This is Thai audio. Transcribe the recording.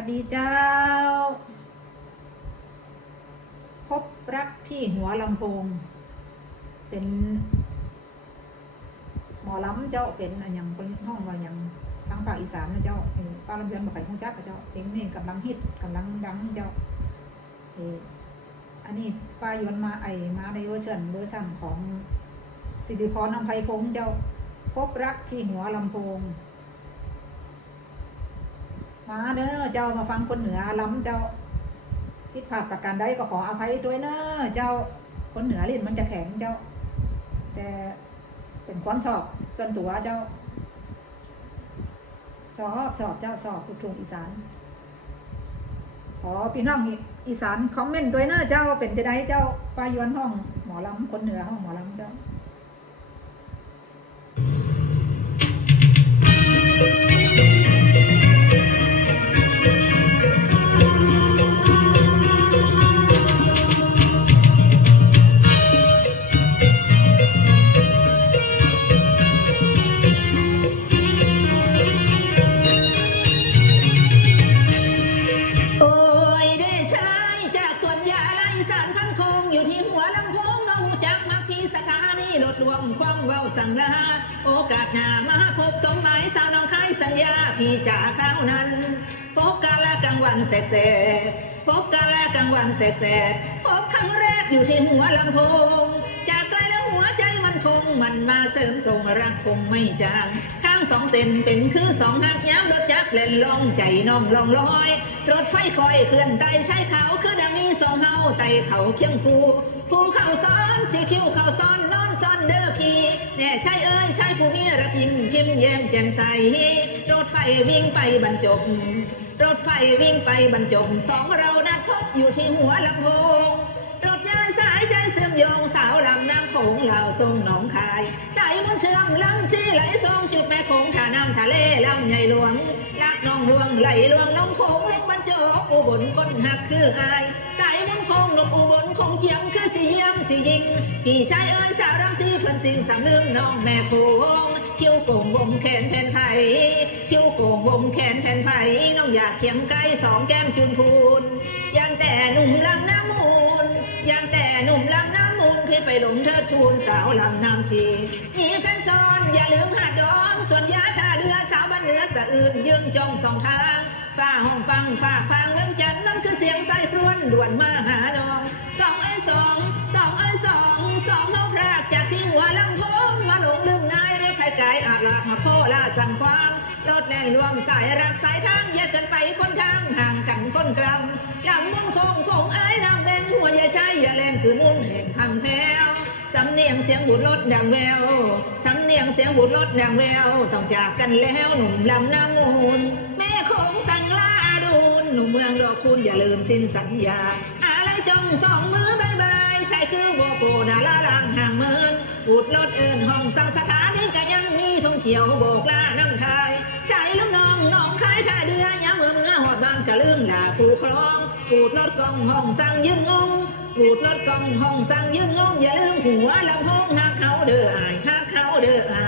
วัสดีเจ้า พบรักที่หัวลำโพง เป็น หมอล้ำเจ้าเป็นอันยังคนห้องว่าหยังทางภาคอีสานนะเจ้าเออป้าลำเดือนบอกไข่ของจักกับเจ้าเพลงนี่กำลังฮิตกำลังดังเจ้าเอออันนี้ป้ายนมาไอมาในเวอร์ชันเวอร์ชันของสิริพรอำไพพงเจ้า พบรักที่หัวลำโพง มาเด้อเจ้ามาฟังคนเหนือล้ำเจ้าผิดพลาดประการใดก็ขออภัยด้วยเนอะเจ้าคนเหนือลิ้นมันจะแข็งเจ้า แต่เป็นความชอบส่วนตัวเจ้าชอบชอบเจ้าชอบลูกทุ่งอีสานขอพี่น้องอีสานคอมเมนต์ด้วยเนอะเจ้าเป็นจะได้เจ้าปลายวนห้องหมอลำคนเหนือห้องหมอลำเจ้า เว้าสั่งลาโอกาสหน้ามาพบสมหมายสาวน้องคายสัญญาพี่จากคราวนั้น พบกันและกลางวันแสกๆพบกันและกลางวันแสกๆพบครั้งแรกอยู่ที่หัวลำโพงจากไกลแล้วหัวใจมันคงมันมาเสริมส่งรักคงไม่จางางสองเส้นเป็นคือสองหักย้ำรถจักรเล่นลองใจน้องลองลอย รถไฟคอยเคลื่อนไตใช้เขาคือดังมีสองเฮาไตเขาเคียงคู่ผู้เขาซ้อนสีคิ้วเขาซ้อนนอนซ้อนเด้อพีแน่ใช่เอ้ยใช่ผู้มีรักยิ้มพิมพ์แย้มแจ่มใสรถไฟวิ่งไปบรรจบรถไฟวิ่งไปบรรจบสองเรานัดพบอยู่ที่หัวลำโพงรถยานสายใจเสื่อมโยงสาวลำน้ำโขงเหล่าทรงหนองคายสาย มันเชื่อมลำซีไหลทรงจุดแม่โขงท่าน้ำทะเลลำใหญ่หลวงลักน้องหลวงไหลหลวงน้องโขงลงบรรจบอุบลคนหักคืออายสายมันต์โขงลงอุบลคงเจียมคือสีเยี่ยมสียิงพี่ชายเอ้ยสาวรำซีเพิ่นสิงสามลืมน้องแม่โขงเที่ยวโกงวงแขนแผ่นไผ่เที่ยวโกงวงแขนแผ่นไผ่น้องอยากเคียงไกลสองแก้มจุนพูนยังแต่หนุ่มลำน้ำมูลยังแต่ ไปหลงเธอทูลสาวลำน้ำชีมีแฟนซ้อนอย่าลืมหาดดอนส่วนยาชาเดือสาวบ้านเหนือสะอื่นยืนจ้องสองทางฝ้าห้องฟังฝ้าฟางเมืองจันนั่นคือเสียงไส้พรวนด่วนมาหาน้องสองไอ้สองสองไอ้สองสองเขาพรากจากที่หัวลำโพงมาหลงลืมง่ายเรียกใครไกลอาลากมาโคลาสั่งความรถแล่นรวมสายรักสายทางแยกกันไปคนทางห่างกันคนกลำลำมุนคงคงเอ้ยนางแดงหัวอย่าใช้อย่าแล่นคือมุ่นแห่งพัง สียงบุญรถดังแววสำเนียงเสียงบุญรถดังแววต้องจากกันแล้วหนุ่มลำน้ำมูลแม่คงสั่งลาดูนหนุ่มเมืองดอกคุณอย่าลืมสิ้นสัญญาอะไรจงสองมือบายบายใช่คือโบโกดาลาลังห่างเมินอูดรถเอินห้องสังสถานีก็ยังมีทงเขียวโบกลาน้ำทยใจลูกน้อง หอดบ้านกะลืมหลาปูคลองปูดรถกองห้องสั่งยืนงงปูดรถกองห้องสั่งยืนงงอย่าลืมหัวลำห้องหักเขาเด้ออายหักเขาเด้ออาย